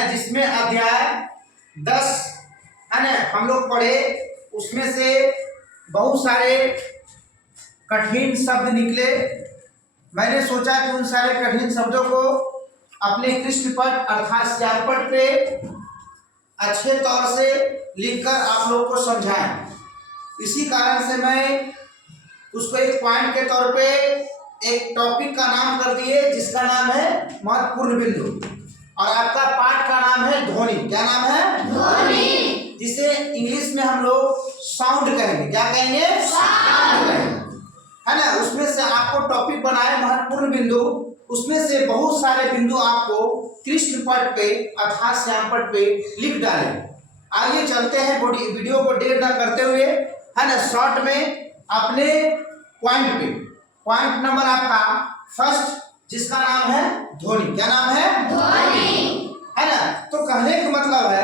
ना, जिसमें अध्याय 10 है ना हम लोग पढ़े, उसमें से बहुत सारे कठिन शब्द निकले। मैंने सोचा कि उन सारे कठिन शब्दों को अपने कृष्णपट अर्थात श्यामपट पे अच्छे तौर से लिखकर आप लोग को समझाएं। इसी कारण से मैं उसको एक पॉइंट के तौर पे एक टॉपिक का नाम कर दिए, जिसका नाम है महत्वपूर्ण बिंदु, और आपका पाठ का नाम है ध्वनि। क्या नाम है? ध्वनि, जिसे इंग्लिश में हम लोग साउंड कहेंगे। क्या कहेंगे? साउंड कहेंगे, है ना। उसमें से आपको टॉपिक बनाए महत्वपूर्ण बिंदु, उसमें से बहुत सारे बिंदु आपको कृष्ण पट पे अर्थात श्यामपट पे लिख डाले। आइए चलते हैं वीडियो को देर न करते हुए, है ना, शॉर्ट में अपने पॉइंट पे। पॉइंट नंबर आपका फर्स्ट, जिसका नाम है ध्वनि। क्या नाम है? ध्वनि, है ना। तो कहने का मतलब है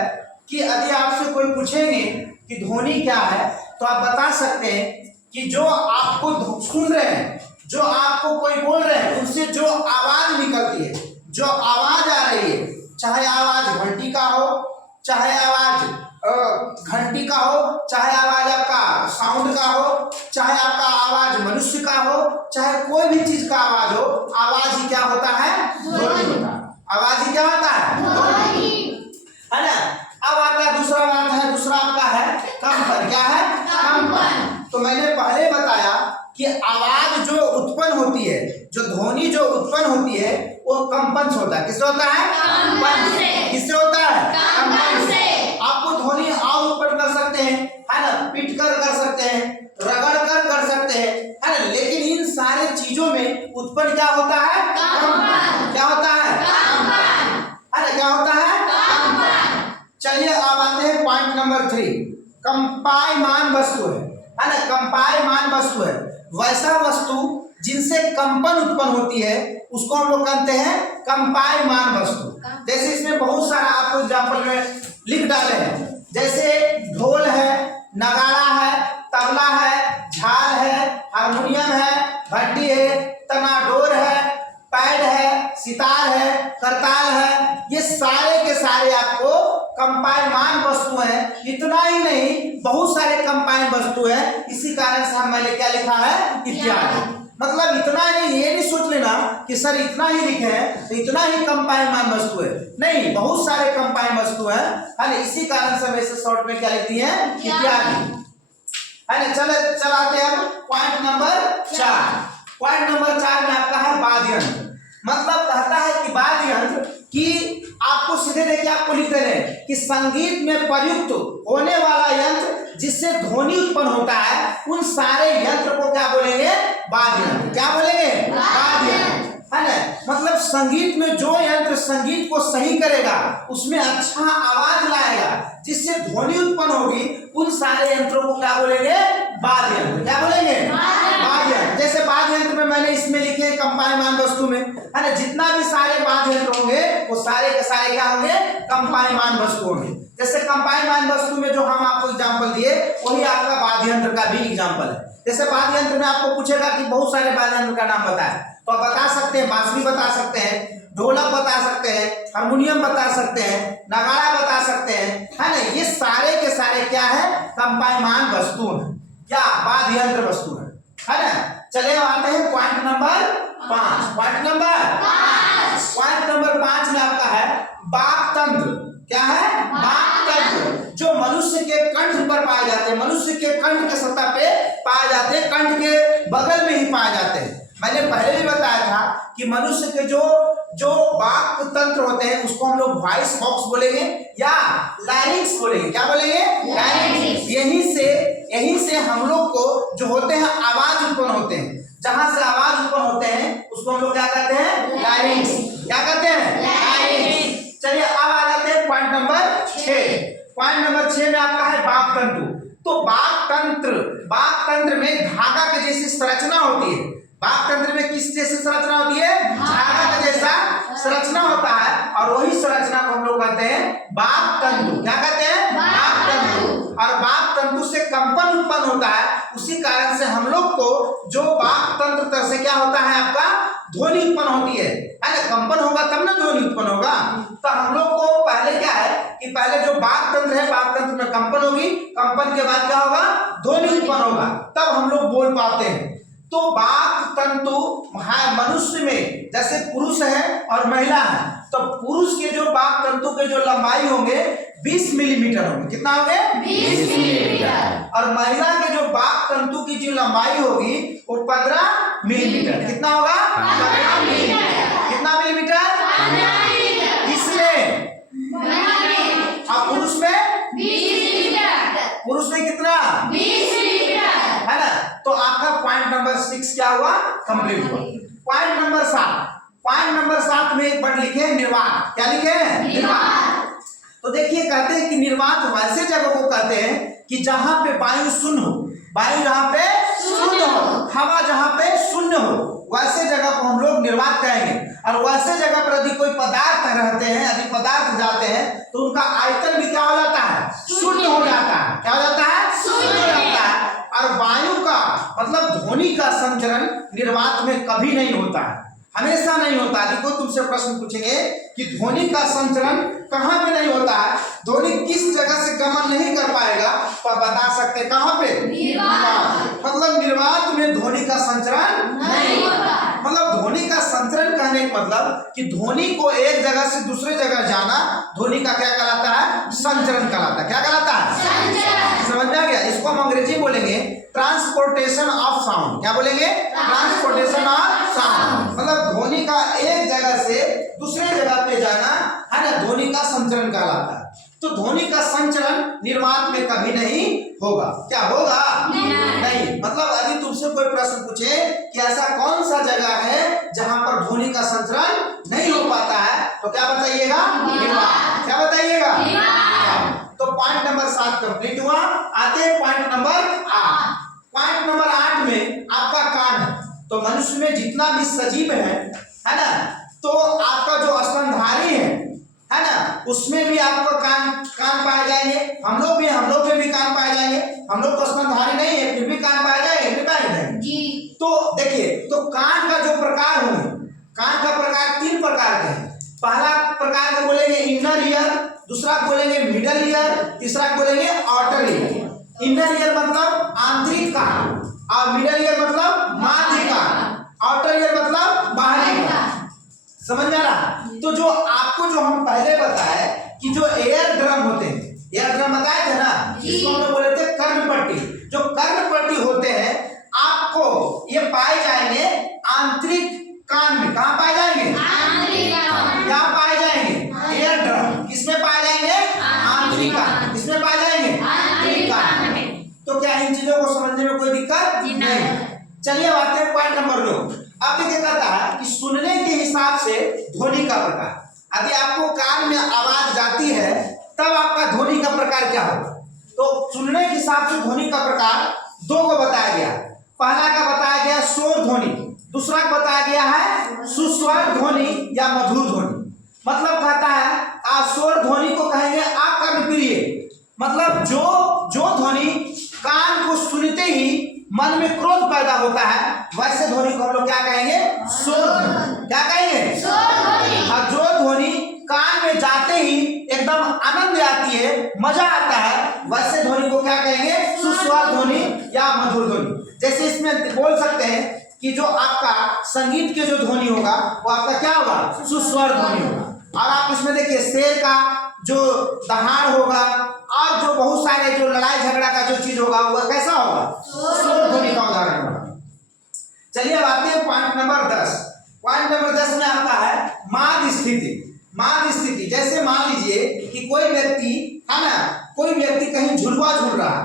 कि यदि आपसे कोई पूछेंगे कि ध्वनि क्या है, तो आप बता सकते हैं कि जो आपको सुन रहे हैं, जो आपको कोई बोल रहे हैं, उनसे जो आवाज निकलती है, जो आवाज आ रही है, चाहे आवाज घंटी का हो, चाहे आवाज घंटी का हो, चाहे आवाज आपका साउंड का हो, चाहे आपका आवाज मनुष्य का हो, चाहे कोई भी चीज का आवाज हो, आवाज ही क्या होता है? ध्वनि होता है। आवाज ही क्या होता है? ध्वनि, है ना। अब आता दूसरा बात है, दूसरा आपका है कंपन। क्या है? कंपन। तो मैंने पहले बताया कि आवाज जो उत्पन्न होती है, जो ध्वनि जो उत्पन्न होती है, वो कंपन से होता है। किससे होता है? कंपन से। किससे होता है? कंपन से। आपको ध्वनि और उत्पन्न कर सकते हैं, है ना, पीट कर सकते हैं, रगड़ कर सकते हैं, है ना, लेकिन इन सारे चीजों में उत्पन्न क्या होता है? कंपन। क्या होता है? कंपन, है ना। क्या होता है? कंपन। चलिए अब आते हैं पॉइंट नंबर 3। कंपायमान वस्तु है ना। कंपायमान वस्तु है वैसा वस्तु जिनसे कंपन उत्पन्न होती है, उसको हम लोग कहते हैं कंपायमान वस्तु। जैसे इसमें बहुत सारा आपको एग्जाम्पल में लिख डाले हैं, जैसे ढोल है, नगाड़ा है, तबला है, झाल है, हारमोनियम है, घंटी है, तनाडोर है, पैड है, सितार है, करताल है, ये सारे के सारे आपको कंपायमान वस्तु हैं। इतना ही नहीं, बहुत सारे कंपायन वस्तु हैं। इसी कारण से मैंने क्या लिखा है? इत्यादि। मतलब इतना ही, ये नहीं सोच लेना कि सर इतना ही लिखे हैं तो इतना ही कंपायमान वस्तु है, नहीं, बहुत सारे कंपायन वस्तु हैं, है ना। इसी कारण से वैसे शॉर्ट में क्या लिखती है? इत्यादि, है ना। चलाते हैं पॉइंट नंबर 4। पॉइंट नंबर 4 में आपका है वाद्य यंत्र। मतलब कहता है कि वाद्य यंत्र कि आपको सीधे देखिए, आपको लिख दे रहे हैं कि संगीत में प्रयुक्त होने वाला यंत्र जिससे ध्वनि उत्पन्न होता है, उन सारे यंत्र को क्या बोलेंगे? वाद्य यंत्र। क्या बोलेंगे? वाद्य यंत्र, है ना। मतलब संगीत में जो यंत्र संगीत को सही करेगा, उसमें अच्छा आवाज लाएगा, जिससे ध्वनि उत्पन्न होगी, उन सारे यंत्रों को क्या बोलेंगे? वाद्य यंत्र। क्या बोलेंगे? वाद्य यंत्र। जैसे वाद्य यंत्र में मैंने इसमें लिखे कंपायमान वस्तु में, है ना, जितना भी सारे वाद्य यंत्र होंगे वो सारे के सारे क्या होंगे? कंपायमान वस्तु होंगे। जैसे कंपायमान वस्तु में जो हम आपको एग्जांपल दिए, वही आपका वाद्य यंत्र का भी एग्जांपल है। जैसे वाद्य यंत्र में आपको पूछेगा कि बहुत सारे वाद्य यंत्र का नाम बताएं, तो आप बता सकते हैं, बांसुरी बता सकते हैं, ढोलक बता सकते हैं, हारमोनियम बता सकते हैं, नगाड़ा बता सकते हैं, है ना। ये सारे के सारे क्या है? कंपायमान वस्तु है, क्या? वाद्य यंत्र वस्तु है ना। चले आते हैं point number 5। Point number 5। Point number 5 में आपका है वाक् तंत्र। क्या है? वाक् तंत्र, जो मनुष्य के कंठ पर पाए जाते हैं, मनुष्य के कंठ के सतह पे पाए जाते हैं, कंठ के बगल में ही पाए जाते हैं। मैंने पहले भी बताया था कि मनुष्य के जो वाक् तंत्र होते हैं, उसको हम लोग वॉइस बॉक्स बोलेंगे या लाइनिंग्स बोलेंगे। क्या बोलेंगे? लाइनिंग्स। यहीं से हम लोग को जो होते हैं आवाज उत्पन्न होते हैं, जहां से आवाज उत्पन्न होते हैं उसको हम लोग क्या कहते हैं? लाइनिंग्स। क्या कहते हैं? लाइनिंग्स। चलिए अब आ जाते हैं पॉइंट नंबर 6। पॉइंट नंबर 6 में आपका है वाक् तंतु। तो वाक् तंत्र में धागा के जैसी संरचना होती है। वाक् तंत्र में किस जैसी संरचना होती है? धागा का जैसा संरचना होता है, और वही संरचना को हम लोग कहते हैं वाक् तंतु। क्या कहते हैं? वाक् तंतु। और वाक् तंतु से कंपन उत्पन्न होता है, उसी कारण से हम लोग को जो वाक् तंत्र से क्या होता है? आपका ध्वनि उत्पन्न होती है ना। कंपन होगा तब ना ध्वनि उत्पन्न होगा। तो हम लोग को पहले पहले जो वाक तंत्र है, वाक तंत्र में कंपन होगी, कंपन के बाद क्या होगा, ध्वनि उत्पन्न होगा, तब हम लोग बोल पाते हैं। तो वाक तंतु मनुष्य में जैसे पुरुष है और महिला है, तो पुरुष के जो वाक तंतु के जो लंबाई होंगे 20 मिलीमीटर होंगे। कितना होंगे, 20 मिलीमीटर। और महिला के जो वाक तंतु की जो लंबाई होगी वो 15 मिलीमीटर। कितना होगा, 15 मिलीमीटर। कितना मिलीमीटर, इसमें अब पुरुष में 20 मिलीमीटर, पुरुष में कितना, 20 मिलीमीटर, है ना। तो आपका पॉइंट नंबर 6 क्या हुआ, कंप्लीट हुआ। पॉइंट नंबर 7, पॉइंट नंबर 7 में एक वर्ड लिखे निर्वात। क्या लिखे हैं, निर्वात। तो देखिए कहते हैं कि निर्वात वैसे जगह को कहते हैं कि जहां पे वायु शून्य हो, वायु जहां पे शून्य हो, हवा जहां पे शून्य हो, वैसे जगह को हम लोग निर्वात कहेंगे। और वैसे जगह पर यदि कोई पदार्थ रहते हैं, यदि पदार्थ जाते हैं तो उनका आयतन भी क्या हो जाता है, शून्य हो जाता है। क्या हो जाता है, शून्य हो जाता है। और वायु का मतलब ध्वनि का संचरण निर्वात में कभी नहीं होता है, हमेशा नहीं होता है। देखो तुमसे प्रश्न पूछेंगे कि ध्वनि का संचरण कहां पे नहीं होता है, ध्वनि किस जगह से गमन नहीं कर पाएगा, तो आप बता सकते हैं कहां पे, निर्वात। मतलब निर्वात में ध्वनि का संचरण नहीं होता। मतलब ध्वनि का संचरण कहने का मतलब कि ध्वनि को एक जगह से दूसरे जगह जाना ध्वनि का क्या कहलाता है, संचरण कहलाता है। क्या कहलाता है, संचरण। समझ में आ गया। इसको हम अंग्रेजी बोलेंगे ट्रांसपोर्टेशन ऑफ साउंड। क्या बोलेंगे, ट्रांसपोर्टेशन ऑफ साउंड। मतलब ध्वनि का एक जगह से दूसरे जगह पे जाना है ना, ध्वनि का संचरण कहलाता है। तो ध्वनि का संचरण निर्वात में कभी नहीं होगा। क्या होगा, नहीं। मतलब यदि तुमसे कोई प्रश्न पूछे कि ऐसा कौन सा जगह है जहां पर ध्वनि का संचरण नहीं हो पाता है, तो क्या बताइएगा, निर्वात। क्या बताइएगा, तो पॉइंट नंबर 7 कंप्लीट हुआ। आते हैं पॉइंट नंबर 8। पॉइंट नंबर 8 में आपका कान है। तो मनुष्य में जितना भी सजीव है ना, तो आपका जो स्तनधारी है ना, उसमें भी आपको कान पाए जाएंगे। हम लोग में भी कान पाए जाएंगे। हम लोग तो स्तनधारी नहीं है, फिर भी कान पाए जाएंगे, नहीं पाए जाएंगे जी। तो देखिए, तो कान का जो प्रकार होंगे, कान का प्रकार 3 प्रकार के हैं। पहला प्रकार को बोलेंगे इनर ईयर, दूसरा बोलेंगे मिडल ईयर, तीसरा बोलेंगे आउटर ईयर। इनर ईयर मतलब आंतरिक कान, और मिडल ईयर मतलब माध्य कान, आउटर ईयर मतलब बाहरी कान। समझ में आ रहा। तो जो आपको जो हम पहले बताए कि जो एयर ड्रम होते हैं, एयर ड्रम बताए थे ना, जिसको हम लोग बोले थे कर्णपट्टी। जो कर्णपट्टी होते हैं आपको ये पाए जाएंगे आंतरिक कान में। कहाँ पाए जाएंगे, आंतरिक कान। क्या पाए जाएंगे, एयर ड्रम। किसमें पाए जाएंगे, आंतरिक कान। किसमें पाए जाएंगे, आंतरिक कान में। तो क्या इन चीजों को समझने में कोई दिक्कत नहीं। चलिए आते हैं पॉइंट नंबर 9। अब देखिए कहता है कि सुनने के हिसाब से ध्वनि का प्रकार। यदि आपको कान में आवाज जाती है तब आपका ध्वनि का प्रकार क्या होगा। तो सुनने के हिसाब से ध्वनि का प्रकार 2 को बताया गया। पहला का बताया गया शोर ध्वनि, दूसरा का बताया गया है सुस्वर ध्वनि या मधुर ध्वनि। मतलब कहता है शोर ध्वनि को कहेंगे अकर्णप्रिय। मतलब जो ध्वनि कान को सुनते ही मन में क्रोध पैदा होता है, वैसे ध्वनि को हम लोग क्या कहेंगे, शोर ध्वनि। क्या कहेंगे, शोर ध्वनि। और जो ध्वनि कान में जाते ही एकदम आनंद आती है, मजा आता है, वैसे ध्वनि को क्या कहेंगे, सुस्वर ध्वनि या मधुर ध्वनि। जैसे इसमें बोल सकते हैं कि जो आपका संगीत के जो ध्वनि होगा वो आपका क्या होगा, सुस्वर ध्वनि होगा। और आप इसमें देखिए शेर का जो दहाड़ होगा और जो बहुत सारे जो लड़ाई झगड़ा का जो चीज होगा वो कैसा होगा, शोर ध्वनि का उदाहरण होगा। चलिए अब आते हैं पॉइंट नंबर 10। पॉइंट नंबर 10 में आता है माद स्थिति। माद स्थिति जैसे मान लीजिए कि कोई व्यक्ति है ना, कोई व्यक्ति कहीं झुलवा झूल रहा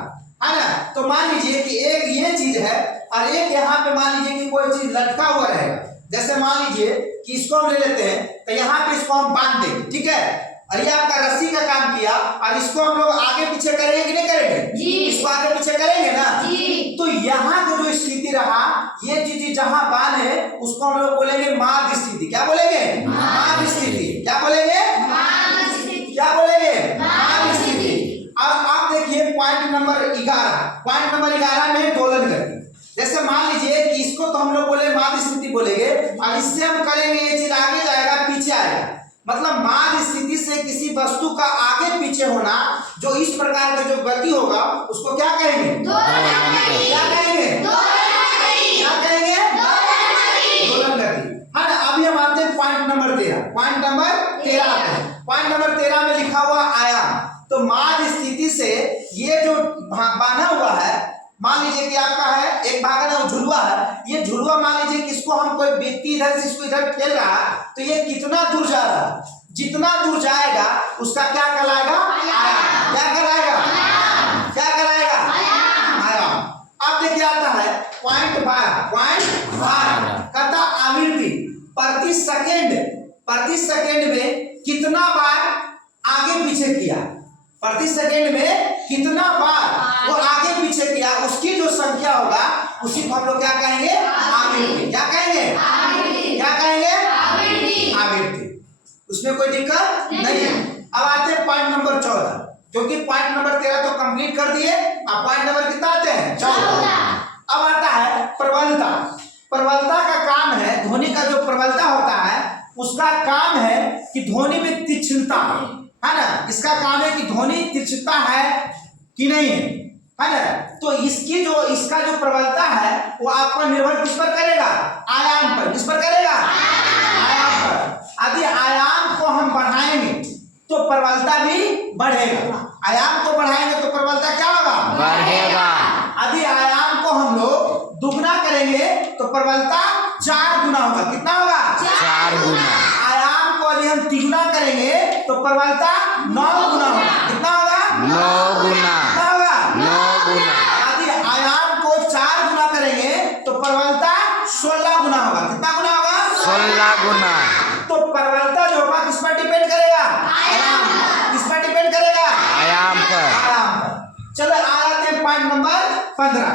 है ना, तो मान लीजिए कि एक ये चीज है और एक यहाँ पे मान लीजिए कि कोई चीज लटका हुआ रहेगा। जैसे मान लीजिए कि इसको हम ले लेते हैं, तो यहाँ पे इसको हम बांध देंगे, ठीक है। और ये आपका रस्सी का काम किया और इसको हम लोग आगे पीछे करेंगे कि नहीं करेंगे जी। इसको आगे पीछे करेंगे ना जी। तो यहाँ का जो स्थिति रहा, ये चीज जहां बांध है उसको हम लोग बोलेंगे माद स्थिति। क्या बोलेंगे, माद स्थिति। क्या बोलेंगे, माद स्थिति। क्या बोलेंगे, माद स्थिति। अब आप देखिए पॉइंट नंबर 11। पॉइंट नंबर 11 में दोलन गति। जैसे मान लीजिए कि इसको तो हम लोग बोले माद स्थिति बोलेंगे, और इससे हम करेंगे ये चीज आगे जाएगा पीछे आएगा। मतलब माद स्थिति से किसी वस्तु का आगे पीछे पीछे होना, जो इस प्रकार का जो गति होगा उसको क्या कहेंगे? क्या कहेंगे? क्या कहेंगे? दोलन गति। हाँ ना। अभी हम आते हैं पॉइंट नंबर 13। पॉइंट नंबर 13 आते हैं। पॉइंट नंबर 13 में लिखा हुआ आयाम। तो मान स्थिति से ये जो बांधा हुआ है, मान लीजिए कि आपका है एक भागा ना झुलुआ है, ये झुलुआ मान लीजिए कि इसको हम कोई व्यक्ति इधर से इसको इधर खेल रहा है, तो ये कितना दूर जा रहा है, जितना दूर जाएगा उसका क्या कहलाएगा? आयाम। क्या कहलाएगा? क्या कहलाएगा? आयाम। अब देखिए आता है पॉइंट 12। पॉइंट 12 कहता आवृत्ति प्रति सेकेंड में कितना बार आगे पीछे किया, प्रति सेकेंड में कितना बार वो आगे पीछे किया, उसकी जो संख्या होगा उसी को हम लोग क्या कहेंगे? आवृत्ति। क्या कहेंगे? क्या कहेंगे? आवृत्ति। उसमें कोई दिक्कत नहीं है। अब आते हैं पॉइंट नंबर 14, क्योंकि पॉइंट नंबर 13 तो कंप्लीट कर दिए। अब पॉइंट नंबर कितना आते हैं? 14। अब आता है प्रबलता। प्रबलता का काम है, ध्वनि का जो प्रबलता होता है उसका काम है कि ध्वनि में तीक्ष्णता है ना, इसका काम है कि ध्वनि तीक्ष्णता है कि नहीं है ना। तो इसका जो प्रबलता है वो आपका निर्भर किस पर करेगा? आयाम पर। किस पर करेगा? आयाम पर। यदि आयाम को हम बढ़ाएंगे तो प्रबलता भी बढ़ेगा। आयाम को बढ़ाएंगे तो प्रबलता क्या होगा? बढ़ेगा। यदि आयाम को हम लोग दुगना करेंगे तो प्रबलता 4 गुना होगा। कितना होगा? 4 गुना। आयाम को यदि हम तिगुना करेंगे तो प्रबलता 9 गुना होगा। कितना होगा? 9 गुना। कितना होगा? 9 गुना। यदि आयाम को 4 गुना करेंगे तो प्रबलता 16 गुना होगा। कितना गुना होगा? 16 गुना। तो प्रबलता जो होगा किस पर डिपेंड करेगा? आयाम। किस पर डिपेंड करेगा? आयाम पर। आयाम पर। चलो आ जाते हैं पॉइंट नंबर 15।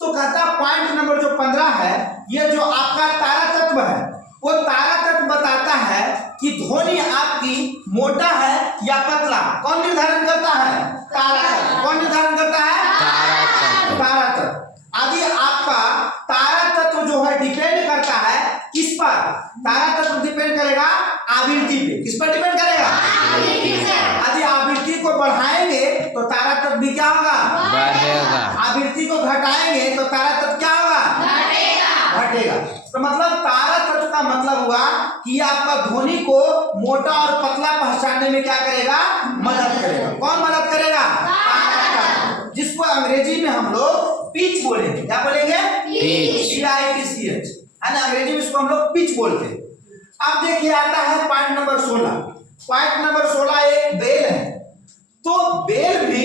तो कहता पॉइंट नंबर जो 15 है, ये जो आपका तारा तत्व है, वो तारा तत्व बताता है कि ध्वनि आपकी मोटा है या पतला। कौन निर्धारण करता है? तारा तत्व। कौन निर्धारण करता है? तारा तत्व। तारा तत्व। यदि आपका तारा तत्व जो है डिपेंड करता है किस पर? तारा तत्व डिपेंड करेगा आवृत्ति पे। किस पर डिपेंड करेगा? आवृत्ति से। यदि आवृत्ति को बढ़ाएंगे तो तारा तत्व भी क्या होगा? बढ़ेगा। आवृत्ति को घटाएंगे तो तारा तत्व क्या होगा? घटेगा। घटेगा। तो मतलब तारा तत्व का मतलब हुआ कि आपका ध्वनि को मोटा और पतला पहचानने में क्या करेगा? मदद करेगा। कौन मदद करेगा? तारा तत्व, जिसको अंग्रेजी में हम लोग पिच बोलेंगे। क्या बोलेंगे? PITCH है ना, अंग्रेजी में इसको हम लोग पिच बोलते हैं। अब देखिए आता है पॉइंट नंबर 16। पॉइंट नंबर 16 एक बेल है। तो बेल भी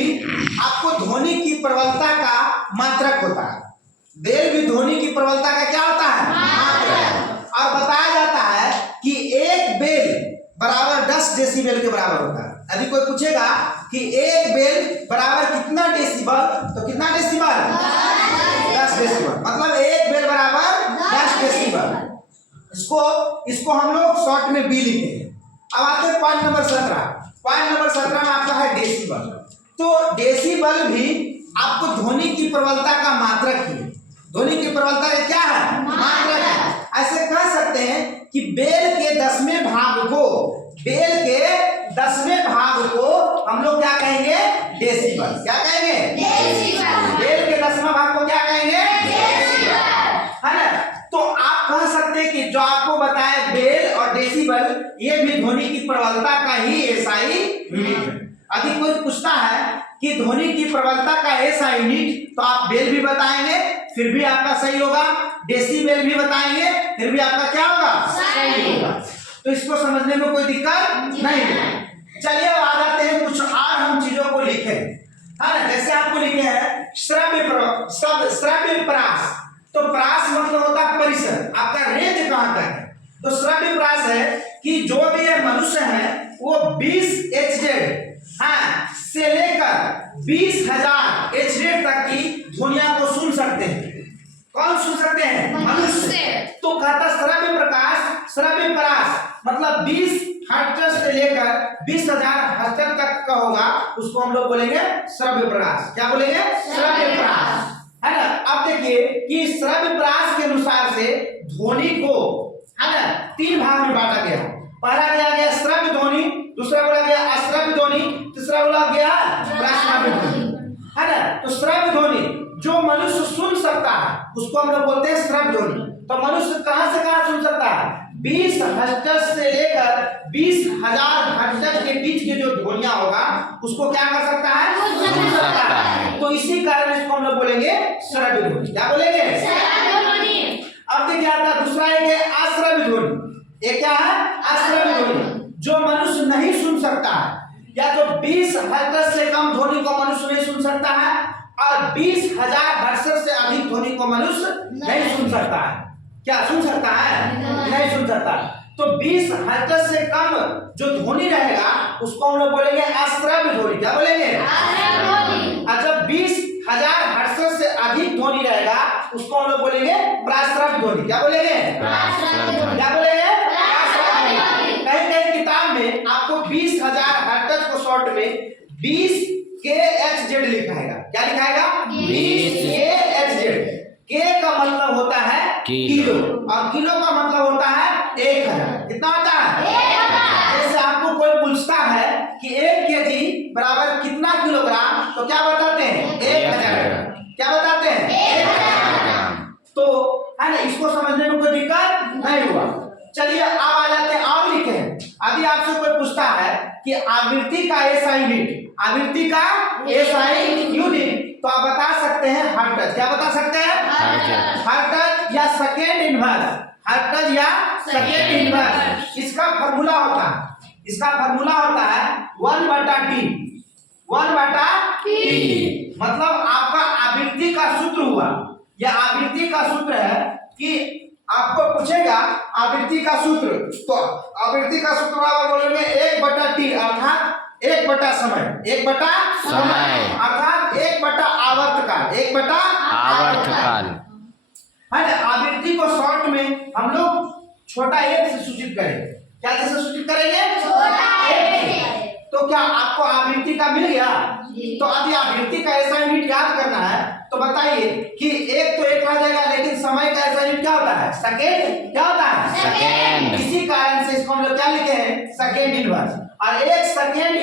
आपको ध्वनि की प्रबलता का मात्रक होता है। बेल भी ध्वनि की प्रबलता का क्या होता है? मात्रक। और बताया जाता है कि एक बेल बराबर 10 डेसिबल के बराबर होता है। अभी कोई पूछेगा कि एक बेल बराबर कितना डेसिबल, तो कितना डेसिबल? 10 डेसिबल। मतलब एक बेल बराबर 10 डेसिबल। इसको हम लोग शॉर्ट में बी लिखते हैं। अब आते हैं पॉइंट नंबर 17। पॉइंट नंबर 17 में आपका है डेसिबल। तो डेसिबल भी आपको ध्वनि की प्रबलता का मात्रक ही है। ध्वनि की प्रबलता का क्या है? मात्रक है। ऐसे कह सकते हैं कि बेल के 10वें भाग को हम लोग क्या कहेंगे? डेसिबल। क्या कहेंगे? डेसिबल। बेल के 10वां भाग को क्या कहेंगे? डेसिबल। है ना। तो आप कह सकते हैं कि जो आपको बताया बेल और डेसिबल, ये भी ध्वनि की प्रबलता का ही एसआई यूनिट है। यदि कोई पूछता है कि ध्वनि की प्रबलता का एसआई यूनिट, तो आप बेल भी बताएंगे फिर भी आपका सही होगा, डेसिबल भी बताएंगे फिर भी आपका क्या होगा? सही होगा। तो इसको समझने में कोई दिक्कत नहीं है। चलिए आ जाते हैं कुछ और हम चीजों को लिखे, है ना। जैसे आपको लिखे हैं श्रव्य प्रास। तो प्रास मतलब होता है परिसर, आपका रेंज कहां तक है। तो श्रव्य प्रास है कि जो भी मनुष्य है वो 20 HZ से लेकर 20,000 HZ तक की ध्वनिया को सुन सकते हैं। कौन सुन सकते हैं? मनुष्य। तो कहता श्रव्य प्रास मतलब 20 हर्ट्ज से लेकर 20,000 हर्ट्ज तक का होगा, उसको हम लोग बोलेंगे श्रव्य प्रास। क्या बोलेंगे? श्रव्य प्रास, है ना। अब देखिए कि श्रव्य प्रास के अनुसार से ध्वनि को, है ना, 3 भाग में बांटा गया। पहला दिया गया श्रव्य ध्वनि, दूसरा बोला गया अश्रव्य ध्वनि, तीसरा बोला गया प्राश्रव्य ध्वनि, है ना। तो श्रव्य ध्वनि जो मनुष्य सुन सकता है उसको हम लोग बोलते हैं श्रव्य ध्वनि। तो मनुष्य कहां से कहां सुन सकता है? 20 हर्ट्ज से लेकर 20,000 हर्ट्ज के बीच के जो ध्वनियां होगा उसको क्या कर सकता है? सुन सकता है। तो इसी कारण इसको हम लोग बोलेंगे श्रव्य ध्वनि। क्या बोलेंगे? अब देखिए आता दूसरा एक है अश्रव्य ध्वनि। एक क्या है? अश्रव्य ध्वनि जो मनुष्य नहीं सुन सकता है, या तो 20 हर्ट्ज से कम ध्वनि को मनुष्य नहीं सुन सकता है और 20,000 हर्ट्ज से अधिक ध्वनि को मनुष्य नहीं सुन सकता है। क्या सुन सकता है? नहीं सुन सकता। तो 20 हर्ट्ज से कम जो ध्वनि रहेगा उसको हम लोग बोलेंगे अश्रव्य ध्वनि। क्या बोलेंगे? और जब 20,000 हर्ट्ज से अधिक ध्वनि रहेगा उसको हम लोग बोलेंगे प्राश्रव्य ध्वनि। क्या बोलेंगे? क्या बोलेंगे? कहीं कहीं किताब में आपको 20,000 हर्ट्ज को शॉर्ट में 20 kHz लिखाएगा। क्या लिखाएगा? 20 kHz। के का मतलब होता है किलो और किलो का मतलब होता है 1000। कितना होता है? 1000। जैसे आपको कोई पूछता है कि 1 kg बराबर कितना किलोग्राम, तो क्या बताते हैं? 1000। क्या बताते हैं? 1000। तो है ना, इसको समझने में कोई दिक्कत नहीं हुआ। चलिए अब आ जाते हैं और लिखे। अभी आपसे कोई पूछता है कि आवृत्ति का एसआई यूनिट, आवृत्ति का एसआई यूनिट, तो आप बता सकते हैं हर्ट्ज। क्या बता सकते हैं? हर्ट्ज या सेकेंड इनवर्स। हर्ट्ज या सेकेंड इनवर्स। इसका फार्मूला होता है, इसका फार्मूला होता है 1/T। 1/T मतलब आपका आवृत्ति का सूत्र हुआ। यह आवृत्ति का सूत्र है कि आपको पूछेगा आवृत्ति का सूत्र, तो आवृत्ति का सूत्र बराबर बोलेंगे 1/T अर्थात 1/समय, 1/समय अर्थात 1/आवर्तकाल, 1/आवर्तकाल, है ना। आवृत्ति को शॉर्ट में हम लोग छोटा एक से सूचित करेंगे। क्या कैसे सूचित करेंगे? छोटा एक। तो क्या आपको आवृत्ति का मिल गया? तो अभी आवृत्ति का ऐसा यूनिट याद करना है तो बताइए कि एक तो एक रह जाएगा, लेकिन समय का ऐसा यूनिट क्या होता है? सेकेंड। क्या होता है? सेकेंड। इसी कारण से इसको हम लोग क्या लिखे हैं? Second inverse. और एक सेकेंड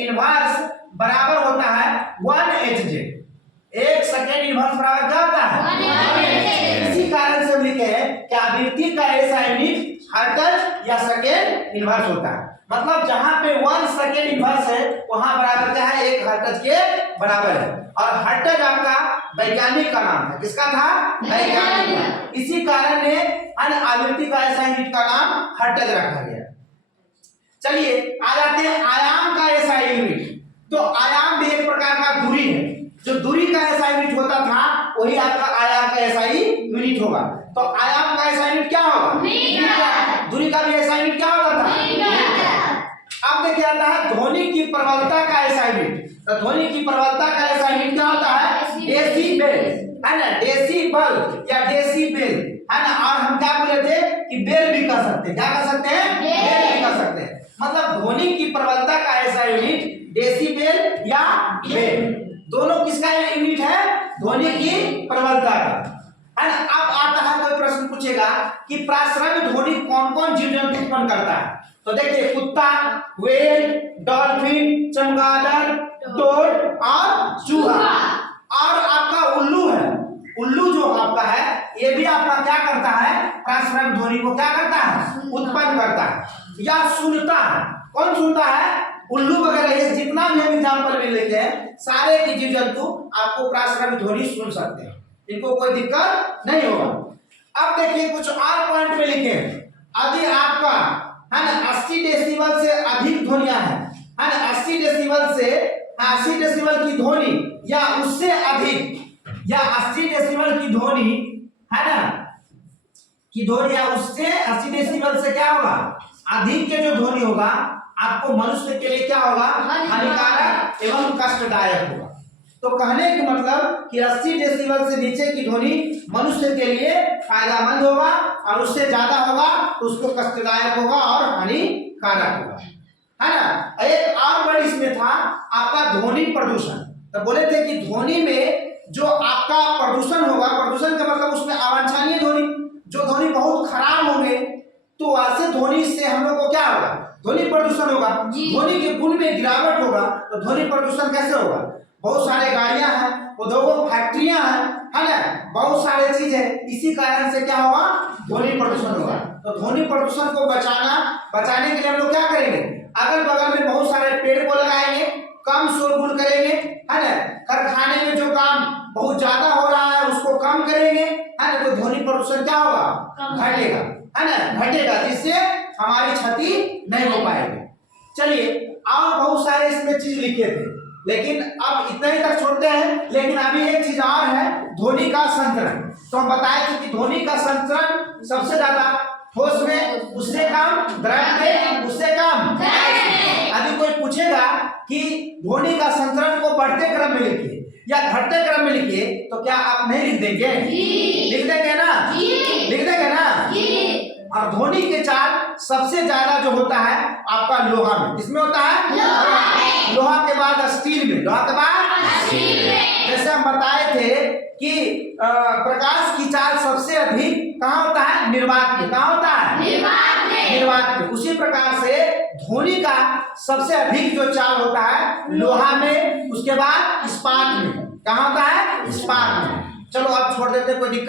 इनवर्स बराबर होता है 1 Hz। एक सेकेंड इनवर्स बराबर क्या होता है? 1 Hz। इसी कारण से हम लिखे हैं कि आवृत्ति का ऐसा यूनिट हर्ट्ज या सेकेंड इनवर्स होता है। मतलब जहां पे 1 सेकेंड इनवर्स है वहां बराबर क्या है? 1 हर्ट्ज के बराबर है। और हर्ट्ज आपका वैज्ञानिक का नाम है। किसका था? वैज्ञानिक। इसी कारण ने आवृत्ति का ऐसा यूनिट का नाम हर्ट्ज रखा गया। चलिए आ जाते हैं आयाम का ऐसा यूनिट। तो आयाम भी एक प्रकार का दूरी है। जो दूरी का ऐसा यूनिट होता था वही आपका आयाम का ऐसा ही यूनिट होगा। तो आयाम का ऐसा यूनिट क्या होगा? दूरी का भी ऐसा यूनिट क्या होता था? अब देखिए आता है ध्वनि की प्रबलता का ऐसा यूनिट। तो ध्वनि की प्रबलता का ऐसा यूनिट क्या होता है? डेसिबल, है ना। डेसिबल या डेसिबल, है ना। और हम क्या बोले थे कि बेल भी कर सकते हैं। क्या कर सकते हैं? बेल भी कर सकते हैं। मतलब ध्वनि की प्रबलता का ऐसा यूनिट डेसिबल या बेल, दोनों किसका यूनिट है? ध्वनि की प्रबलता का, है ना। अब आता है कोई प्रश्न पूछेगा कि प्राश्रव्य ध्वनि कौन कौन जीव जंतु उत्पन्न करता है? तो देखिए कुत्ता, व्हेल, डॉल्फिन, चमगादड़, टोड और चूहा। और आपका उल्लू है। उल्लू जो आपका है ये भी आपका क्या करता है? प्राश्रव्य ध्वनि को क्या करता है? उत्पन्न करता है या सुनता है। कौन सुनता है? उल्लू वगैरह। ये जितना भी हम एग्जाम्पल में लेते हैं सारे के जीव जंतु आपको प्राश्रव्य ध्वनि सुन सकते हैं, इनको कोई दिक्कत नहीं होगा। अब देखिए कुछ और पॉइंट में लिखे। यदि आपका है ना 80 डेसिबल से अधिक ध्वनियां है ना, 80 डेसिबल से 80 डेसिबल की ध्वनि या उससे अधिक, या 80 डेसिबल की ध्वनि, है ना, की ध्वनि या उससे 80 डेसिबल से क्या होगा? अधिक के जो ध्वनि होगा आपको मनुष्य के लिए क्या होगा? हानिकारक एवं कष्टदायक होगा। तो कहने का मतलब कि 80 डेसिबल से नीचे की ध्वनि मनुष्य के लिए फायदेमंद होगा और उससे ज्यादा होगा तो उसको कष्टदायक होगा और हानिकारक होगा, है ना। एक और वर्ड इसमें था आपका ध्वनि प्रदूषण। तो बोले थे कि ध्वनि में जो आपका प्रदूषण होगा, प्रदूषण का मतलब उसमें अवांछनीय ध्वनि, जो ध्वनि बहुत खराब होंगे तो वैसे ध्वनि से हम लोग को क्या होगा? ध्वनि प्रदूषण होगा। जी। ध्वनि के गुण में गिरावट होगा तो ध्वनि प्रदूषण कैसे होगा? बहुत सारे गाड़ियां हैं, उद्योगों, फैक्ट्रियां हैं, है ना, बहुत सारे चीज है, इसी कारण से क्या होगा? ध्वनि प्रदूषण होगा। तो ध्वनि प्रदूषण को बचाने के लिए हम लोग क्या करेंगे? अगल बगल में बहुत सारे पेड़ को लगाएंगे, कम शोरगुल करेंगे, है ना, कारखाने में जो काम बहुत ज्यादा हो रहा है उसको कम करेंगे, है ना, तो ध्वनि प्रदूषण क्या होगा? घटेगा, है ना, घटेगा, जिससे हमारी क्षति नहीं हो पाएगी। चलिए, और बहुत सारे इसमें चीज लिखे थे, लेकिन अब इतना ही तक छोड़ते हैं। लेकिन अभी एक चीज और है, ध्वनि का संचरण। तो हम बताए थे कि ध्वनि का संचरण सबसे ज्यादा ठोस में, उससे कम द्रव में, उससे कम गैस में। अभी कोई पूछेगा कि ध्वनि का संचरण को बढ़ते क्रम में लिखिए या घटते क्रम में लिखिए, तो क्या आप नहीं लिख देंगे? लिख देंगे ना? लिख देंगे ना? और ध्वनि के चाल सबसे ज्यादा जो होता है आपका लोहा में। किसमें होता है? लोहा के बाद स्टील में। लोहा के बाद स्टील में। जैसे हम बताए थे कि प्रकाश की चाल सबसे अधिक कहाँ होता है? निर्वात में। कहाँ होता है? निर्वात में। उसी प्रकार से ध्वनि का सबसे अधिक जो चाल होता है लोहा में, उसके बाद इस्पात में। कहाँ होता है? इस्पात में। चलो अब छोड़ देते, कोई दिक्कत